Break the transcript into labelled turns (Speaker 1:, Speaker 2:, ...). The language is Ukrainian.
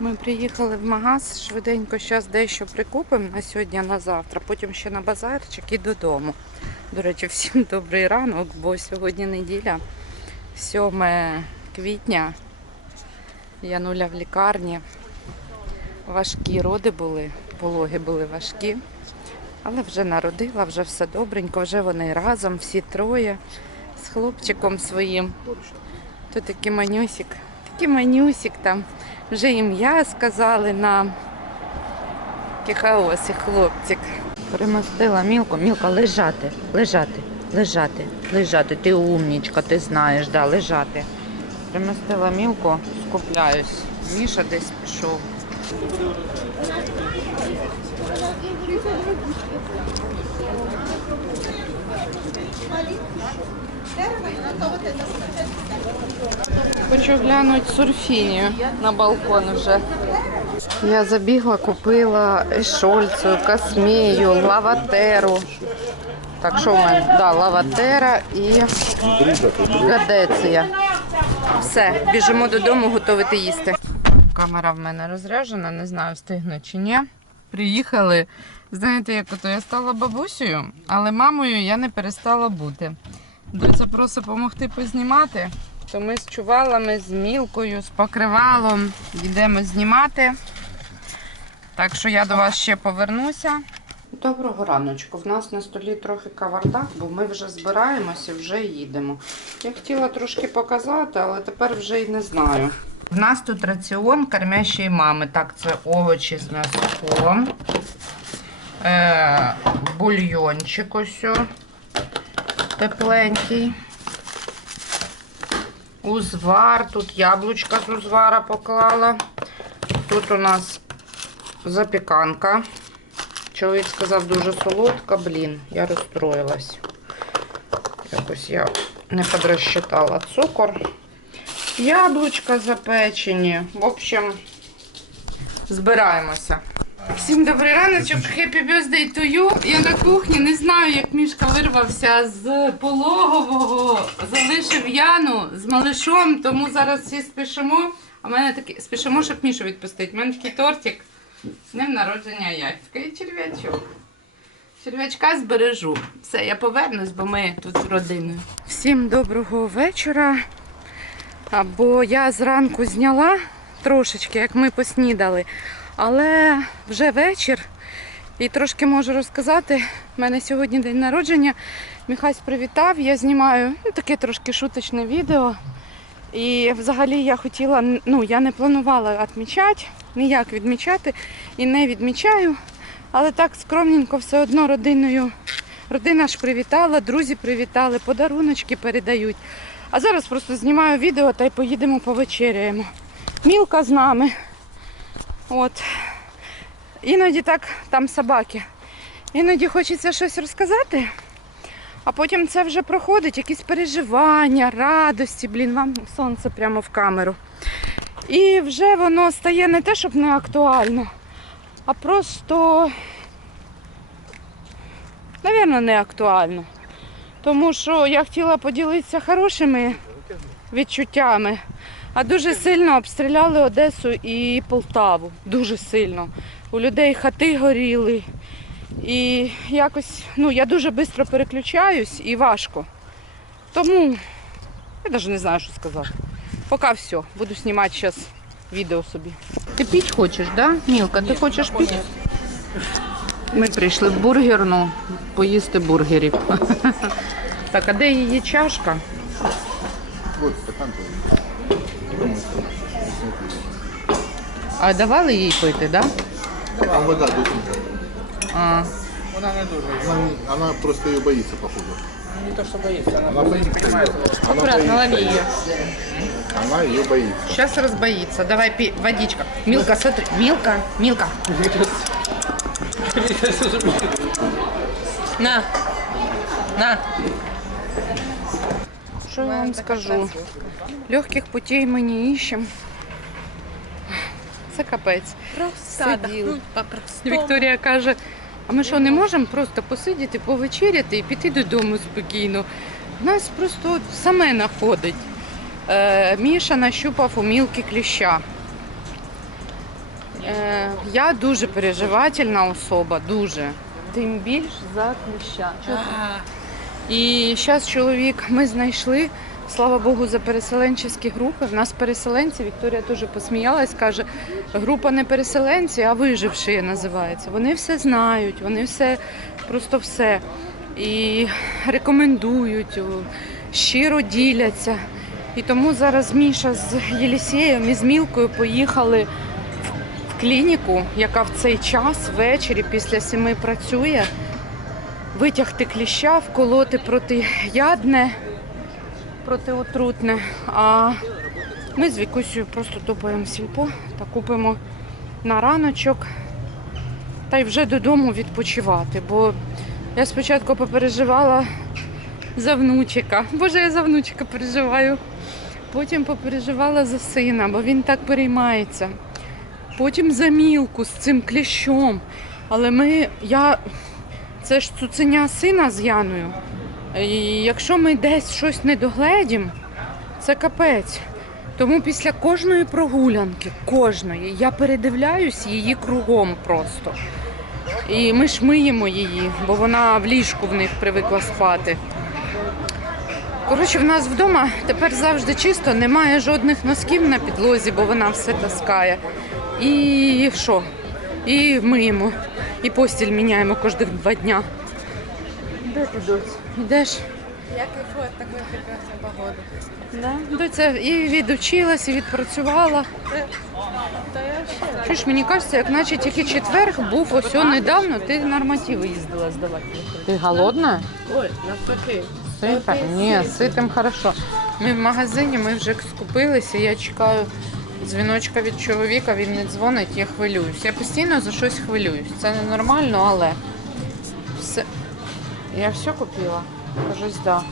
Speaker 1: Ми приїхали в магаз, швиденько зараз дещо прикупимо на сьогодні, на завтра, потім ще на базарчик і додому. До речі, всім добрий ранок, бо сьогодні неділя, 7 квітня. Януля в лікарні. Важкі роди були, пологи були важкі. Але вже народила, вже все добренько, вже вони разом, всі троє з хлопчиком своїм. Тут такий манюсик, такий манюсик там. Вже ім'я сказали нам. Кихаос і хлопчик. Примостила мілку, мілка лежати, лежати, лежати, лежати. Ти умнічка, ти знаєш, да, лежати. Примостила мілку, скупляюсь. Міша десь пішов. Хочу глянути сурфінію на балкон вже. Я забігла, купила ешольцю, касмію, лаватеру. Так, що в мене? Да, лаватера і гадеція. Все, біжимо додому готувати їсти. Камера в мене розряджена, не знаю, встигну чи ні. Приїхали. Знаєте, як ото я стала бабусею, але мамою я не перестала бути. Доця просить допомогти познімати, то ми з чувалами, з мілкою, з покривалом йдемо знімати. Так що я до вас ще повернуся. Доброго раночку. В нас на столі трохи кавардак, бо ми вже збираємося, вже їдемо. Я хотіла трошки показати, але тепер вже й не знаю. В нас тут раціон кормящої мами. Так, це овочі з м'яском, е, бульйончик ось тепленький. Узвар, тут яблучка з узвара поклала. Тут у нас запіканка. Чоловік сказав дуже солодка, блін, я розстроїлась. Якось я не подрозчитала цукор. Яблучка запечені. В общем, збираємося. Всім добрий раночок, happy birthday to you. Я на кухні не знаю, як мішка вирвався з пологового, залишив Яну з малишом, тому зараз всі спішимо. А в мене такий спішимо, щоб Мішу відпустити. У мене такий тортик. З днем народження Яська і черв'ячок. Черв'ячка збережу. Все, я повернусь, бо ми тут з родиною. Всім доброго вечора. Або я зранку зняла трошечки, як ми поснідали. Але вже вечір. І трошки можу розказати. У мене сьогодні день народження. Міхась привітав. Я знімаю ну, таке трошки шуточне відео. І взагалі я хотіла, ну я не планувала відмічати, ніяк відмічати і не відмічаю. Але так скромненько все одно родиною. Родина ж привітала, друзі привітали, подаруночки передають. А зараз просто знімаю відео та й поїдемо повечеряємо. Мілка з нами. От. Іноді так, там собаки. Іноді хочеться щось розказати, а потім це вже проходить, якісь переживання, радості, блін, вам сонце прямо в камеру. І вже воно стає не те, щоб не актуально, а просто, напевно, не актуально. Тому що я хотіла поділитися хорошими відчуттями, а дуже сильно обстріляли Одесу і Полтаву. Дуже сильно. У людей хати горіли. І якось, ну, я дуже швидко переключаюсь і важко. Тому я навіть не знаю, що сказати. Поки все. Буду знімати зараз відео собі. Ти піть хочеш, да? Мілка, ти хочеш піти? Ми прийшли в бургерну поїсти бургерів. Так, а де її чашка?
Speaker 2: Стакан твой.
Speaker 1: А давали їй пити, так? Да?
Speaker 2: Там вода духнет.
Speaker 1: А,
Speaker 3: Вона не дуже.
Speaker 2: Она, она просто ее боится, походу.
Speaker 3: Не то, що боїться, вона
Speaker 2: Она боится
Speaker 3: понимає.
Speaker 2: ее. Она
Speaker 1: аккуратно, лови
Speaker 2: боится
Speaker 1: її.
Speaker 2: её. Она ее боится.
Speaker 1: Сейчас разбоится. Давай пей, водичка. Милка, смотри. Милка, Милка. На. На. Що я вам скажу? Легких путей ми не ищемо. Це капець. Сиділи. Вікторія каже, а ми що, не можемо просто посидіти, повечеряти і піти додому спокійно? Нас просто саме находить. Е, Міша нащупав у мілки кліща. Е, я дуже переживательна особа, дуже. Тим більш за кліща. І зараз чоловік ми знайшли, слава Богу, за переселенчі групи. В нас переселенці, Вікторія теж посміялась, каже, група не переселенці, а виживші називається. Вони все знають, вони все, просто все. І рекомендують, щиро діляться. І тому зараз Міша з Єлісієм і з Мілкою поїхали в клініку, яка в цей час ввечері після семи працює витягти кліща, вколоти протиядне, протиотрутне. А ми з Вікусею просто топаємо сільпо та купимо на раночок та й вже додому відпочивати. Бо я спочатку попереживала за внучика. Боже, я за внучика переживаю. Потім попереживала за сина, бо він так переймається. Потім за мілку з цим кліщом. Але ми, я це ж цуценя сина з Яною. І якщо ми десь щось не догледім, це капець. Тому після кожної прогулянки, кожної, я передивляюсь її кругом просто. І ми ж миємо її, бо вона в ліжку в них привикла спати. Коротше, в нас вдома тепер завжди чисто, немає жодних носків на підлозі, бо вона все таскає. І що? І миємо. І постіль міняємо кожних два дня. Де ти доць? Йдеш?
Speaker 4: Я кайфую от такой прекрасной погоды.
Speaker 1: Да. Доця і відучилась, і відпрацювала.
Speaker 4: Вообще...
Speaker 1: Чуєш, мені кажеться, як наче тільки четверг був ось недавно, ти нормативи їздила здавати. Ти голодна?
Speaker 4: Ой, навпаки.
Speaker 1: Сита? Ні, ситим хорошо. Ми в магазині, ми вже скупилися, я чекаю дзвіночка від чоловіка, він не дзвонить, я хвилююсь. Я постійно за щось хвилююсь. Це ненормально, але все. Я все купила? Кажись, да.